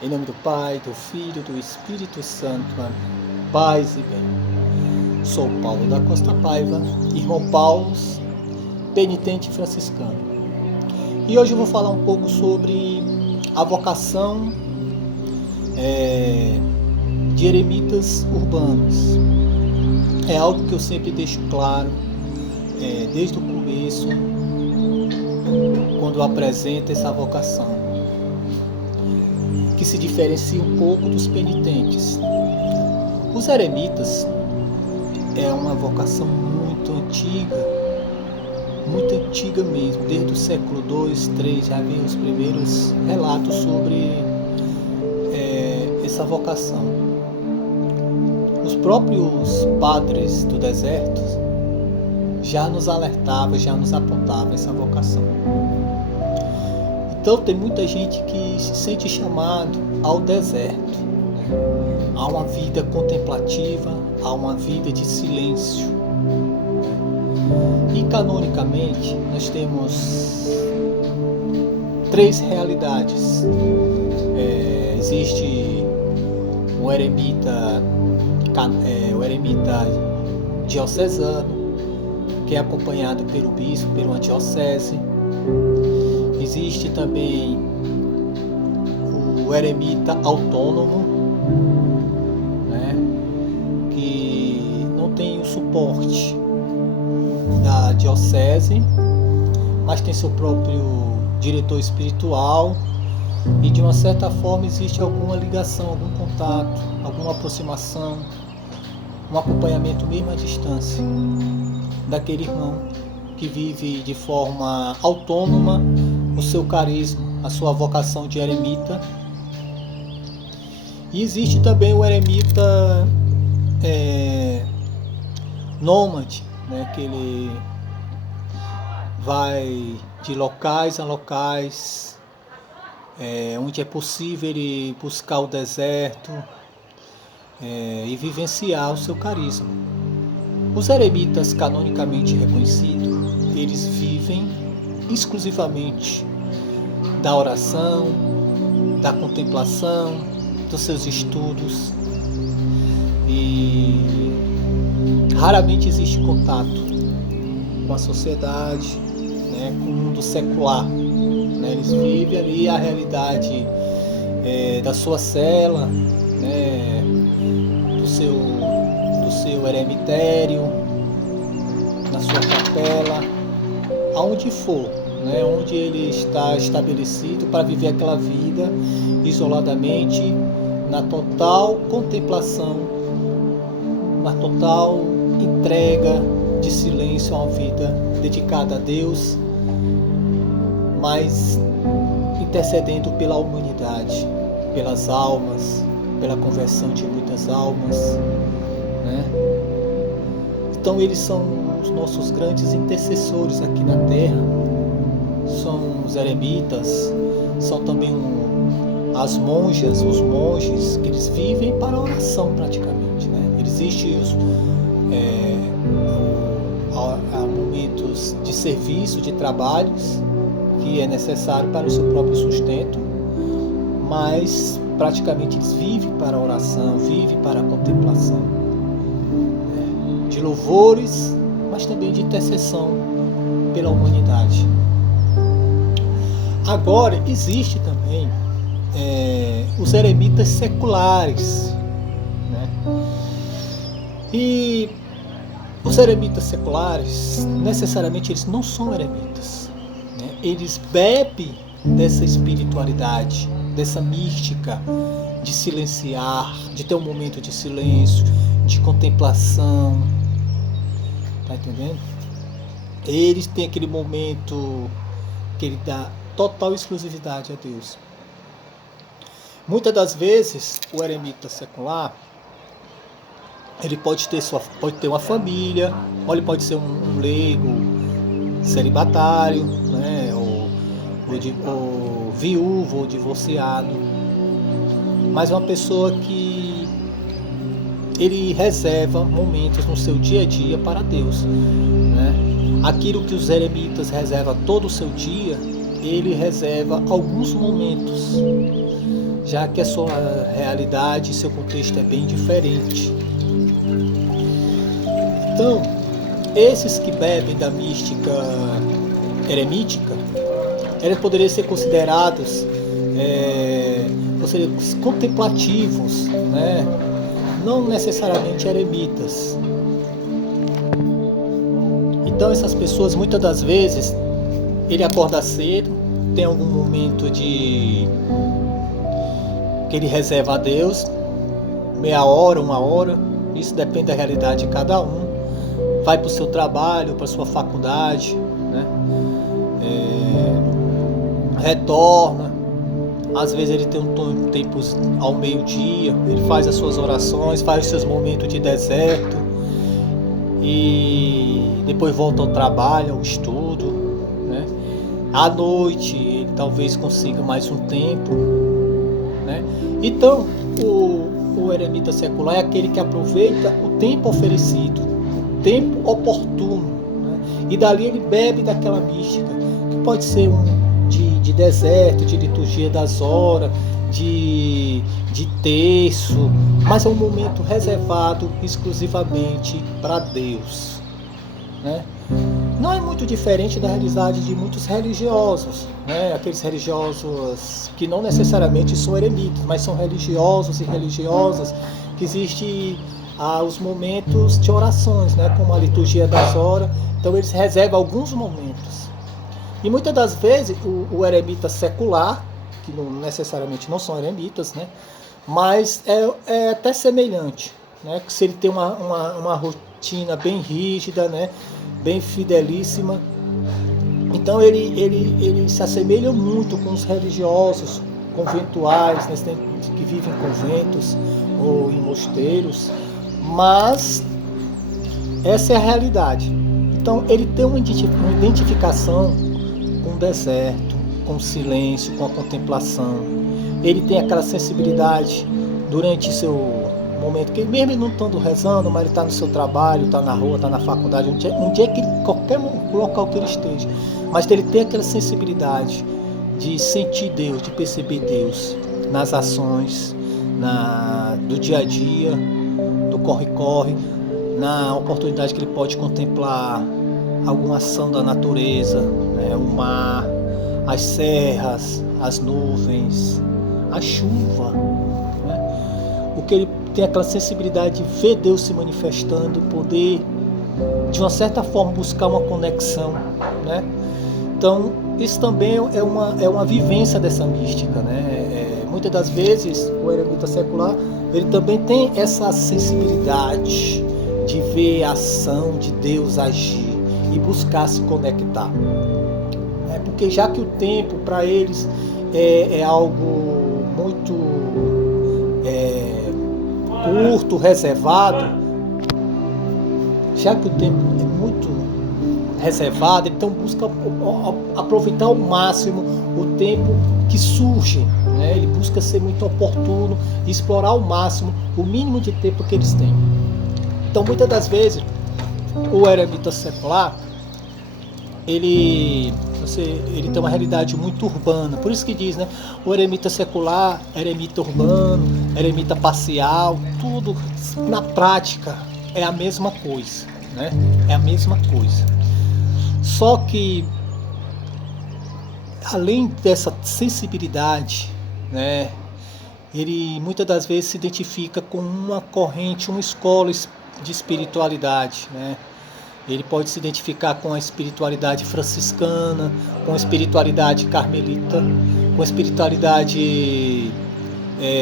Em nome do Pai, do Filho e do Espírito Santo. Amém. Paz e bem. Sou Paulo da Costa Paiva, irmão Paulo, penitente franciscano. E hoje eu vou falar um pouco sobre a vocação de eremitas urbanos. É algo que eu sempre deixo claro, desde o começo, quando eu apresento essa vocação, que se diferencia um pouco dos penitentes. Os eremitas é uma vocação muito antiga mesmo, desde o século II, III, já vem os primeiros relatos sobre essa vocação. Os próprios padres do deserto já nos alertavam, já nos apontavam essa vocação. Então tem muita gente que se sente chamado ao deserto, a uma vida contemplativa, a uma vida de silêncio. E canonicamente nós temos três realidades. Existe o eremita diocesano, que é acompanhado pelo bispo, pela uma diocese. Existe também o eremita autônomo, que não tem o suporte da diocese, mas tem seu próprio diretor espiritual e de uma certa forma existe alguma ligação, algum contato, alguma aproximação, um acompanhamento mesmo à distância daquele irmão que vive de forma autônoma o seu carisma, a sua vocação de eremita. E existe também o eremita nômade, que ele vai de locais a locais, onde é possível ele buscar o deserto e vivenciar o seu carisma. Os eremitas canonicamente reconhecidos, eles vivem exclusivamente da oração, da contemplação, dos seus estudos, e raramente existe contato com a sociedade, com o mundo secular. Eles vivem ali a realidade da sua cela, do seu eremitério, na sua capela, aonde for, onde ele está estabelecido para viver aquela vida isoladamente, na total contemplação, na total entrega de silêncio a uma vida dedicada a Deus, mas intercedendo pela humanidade, pelas almas, pela conversão de muitas almas, Então eles são os nossos grandes intercessores aqui na Terra. São os eremitas, são também as monjas, os monges, que eles vivem para a oração praticamente. Existem há momentos de serviço, de trabalhos, que é necessário para o seu próprio sustento, mas praticamente eles vivem para a oração, vivem para a contemplação, de louvores, mas também de intercessão pela humanidade. Agora, existe também os eremitas seculares, E os eremitas seculares, necessariamente, eles não são eremitas, Eles bebem dessa espiritualidade, dessa mística de silenciar, de ter um momento de silêncio, de contemplação, tá entendendo? Eles têm aquele momento que ele dá total exclusividade a Deus. Muitas das vezes o eremita secular, ele pode ter uma família, ou ele pode ser um leigo celibatário, ou viúvo ou divorciado, mas uma pessoa que ele reserva momentos no seu dia a dia para Deus, Aquilo que os eremitas reservam todo o seu dia, ele reserva alguns momentos já que a sua realidade, seu contexto é bem diferente. Então, esses que bebem da mística eremítica, eles poderiam ser considerados contemplativos, né? Não necessariamente eremitas. Então essas pessoas, muitas das vezes, ele acorda cedo, tem algum momento que ele reserva a Deus, meia hora, uma hora, isso depende da realidade de cada um. Vai para o seu trabalho, para a sua faculdade, né? Retorna. Às vezes ele tem um tempo ao meio-dia, ele faz as suas orações, faz os seus momentos de deserto e depois volta ao trabalho, ao estudo, né? À noite ele talvez consiga mais um tempo, né? Então o eremita secular é aquele que aproveita o tempo oferecido, o tempo oportuno, né? E dali ele bebe daquela mística, que pode ser de deserto, de liturgia das horas, de terço, mas é um momento reservado exclusivamente para Deus, né? Não é muito diferente da realidade de muitos religiosos, né? Aqueles religiosos que não necessariamente são eremitas, mas são religiosos e religiosas, que existem os momentos de orações, né? Como a liturgia das horas, então eles reservam alguns momentos. E muitas das vezes o eremita secular, que não necessariamente não são eremitas, né? Mas é até semelhante, né? Se ele tem uma rotina bem rígida, né? Bem fidelíssima, então ele se assemelha muito com os religiosos conventuais, né? Que vivem em conventos ou em mosteiros, mas essa é a realidade. Então ele tem uma identificação com o deserto, com o silêncio, com a contemplação. Ele tem aquela sensibilidade durante seu momento, que mesmo ele não estando rezando, mas ele está no seu trabalho, está na rua, está na faculdade, qualquer local que ele esteja, mas ele tem aquela sensibilidade de sentir Deus, de perceber Deus nas ações, do dia a dia, do corre-corre, na oportunidade que ele pode contemplar alguma ação da natureza, né? O mar, as serras, as nuvens, a chuva, né? O que ele tem aquela sensibilidade de ver Deus se manifestando, poder de uma certa forma buscar uma conexão, né? Então isso também é uma vivência dessa mística, né? Muitas das vezes o eremita secular ele também tem essa sensibilidade de ver a ação de Deus agir e buscar se conectar. Porque já que o tempo para eles é algo muito curto, reservado, já que o tempo é muito reservado, então busca aproveitar ao máximo o tempo que surge, né? Ele busca ser muito oportuno e explorar ao máximo o mínimo de tempo que eles têm. Então muitas das vezes o eremita secular ele tem uma realidade muito urbana, por isso que diz, né? O eremita secular, eremita urbano, eremita parcial, tudo na prática é a mesma coisa, né? É a mesma coisa. Só que além dessa sensibilidade, né? Ele muitas das vezes se identifica com uma corrente, uma escola de espiritualidade, né? Ele pode se identificar com a espiritualidade franciscana, com a espiritualidade carmelita, com a espiritualidade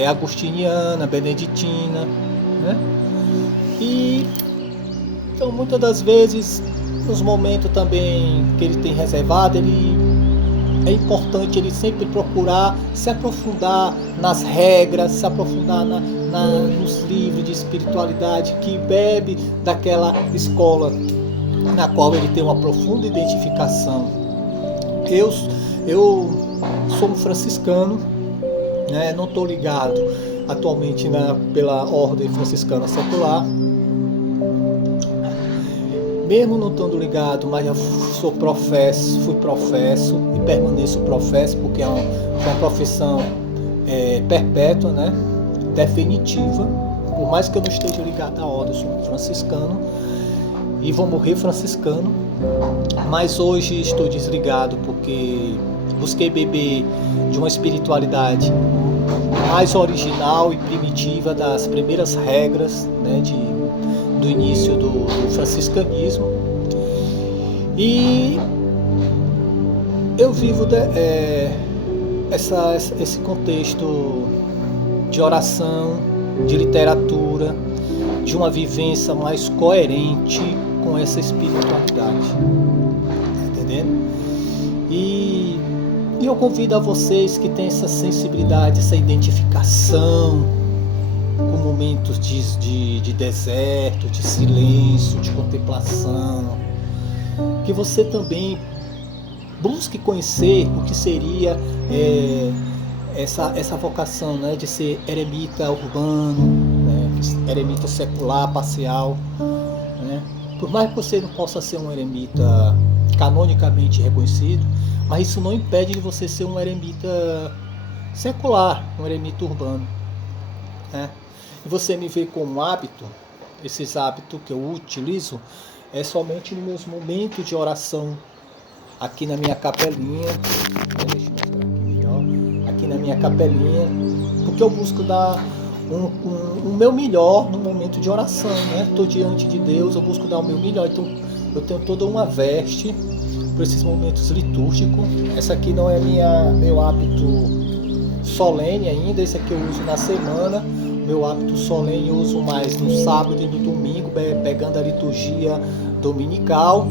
agostiniana, beneditina, né? E então muitas das vezes, nos momentos também que ele tem reservado, é importante ele sempre procurar se aprofundar nas regras, se aprofundar nos livros de espiritualidade que bebe daquela escola na qual ele tem uma profunda identificação. Eu sou um franciscano, né? Não estou ligado atualmente pela ordem franciscana secular, mesmo não estando ligado, mas eu fui professo e permaneço professo, porque é uma profissão perpétua, né? Definitiva. Por mais que eu não esteja ligado à ordem, eu sou franciscano e vou morrer franciscano, mas hoje estou desligado porque busquei beber de uma espiritualidade mais original e primitiva das primeiras regras, né, do início do franciscanismo. E eu vivo esse contexto de oração, de literatura, de uma vivência mais coerente com essa espiritualidade. Tá entendendo? E eu convido a vocês que têm essa sensibilidade, essa identificação com momentos de deserto, de silêncio, de contemplação, que você também busque conhecer o que seria essa vocação, né, de ser eremita urbano, né, eremita secular, parcial, né? Por mais que você não possa ser um eremita canonicamente reconhecido, mas isso não impede de você ser um eremita secular, um eremita urbano, né? E você me vê com um hábito, esses hábitos que eu utilizo é somente nos meus momentos de oração, aqui na minha capelinha, deixa eu mostrar aqui melhor, aqui na minha capelinha, porque eu busco dar o meu melhor no momento de oração, né? Estou diante de Deus, eu busco dar o meu melhor, então eu tenho toda uma veste para esses momentos litúrgicos. Essa aqui não é meu hábito solene ainda, esse aqui eu uso na semana. Meu hábito solene eu uso mais no sábado e no domingo, pegando a liturgia dominical.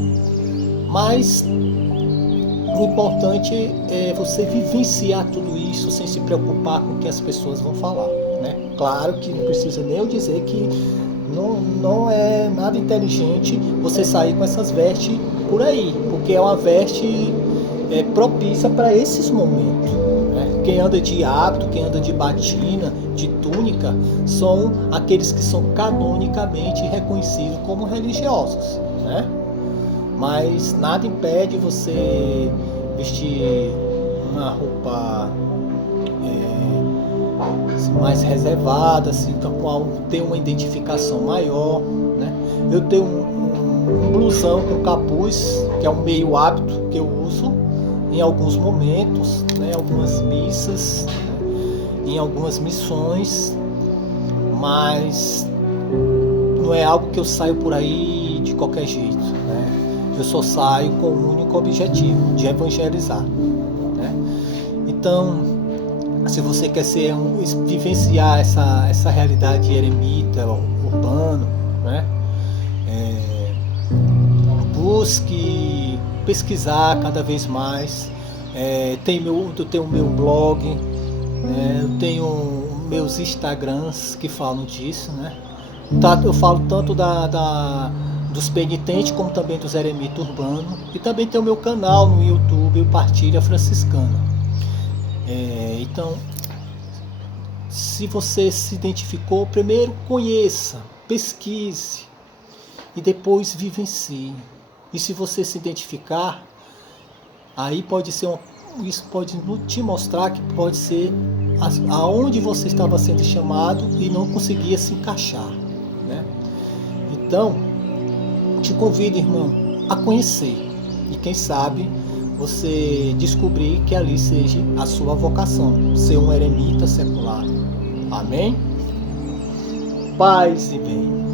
Mas o importante é você vivenciar tudo isso sem se preocupar com o que as pessoas vão falar, né? Claro que não precisa nem eu dizer que não é nada inteligente você sair com essas vestes por aí, porque é uma veste propícia para esses momentos, né? Quem anda de hábito, quem anda de batina, de túnica, são aqueles que são canonicamente reconhecidos como religiosos, né? Mas nada impede você vestir uma roupa mais reservada, assim, com a qual tem uma identificação maior, né? Eu tenho um blusão com capuz, que é um meio hábito que eu uso em alguns momentos, né? Algumas missas, né? Em algumas missões, mas não é algo que eu saio por aí de qualquer jeito, né? Eu só saio com o único objetivo de evangelizar, né? Então, se você quer vivenciar essa realidade eremita, urbano, né? Busque pesquisar cada vez mais. Eu tenho o meu blog, né? Eu tenho meus Instagrams que falam disso, né? Eu falo tanto dos penitentes como também dos eremitas urbanos, e também tem o meu canal no YouTube, o Partilha Franciscana. Então, se você se identificou, primeiro conheça, pesquise e depois vivencie. E se você se identificar, aí isso pode te mostrar que pode ser aonde você estava sendo chamado e não conseguia se encaixar, né? Então, te convido, irmão, a conhecer, e quem sabe você descobrir que ali seja a sua vocação, ser um eremita secular. Amém? Paz e bem.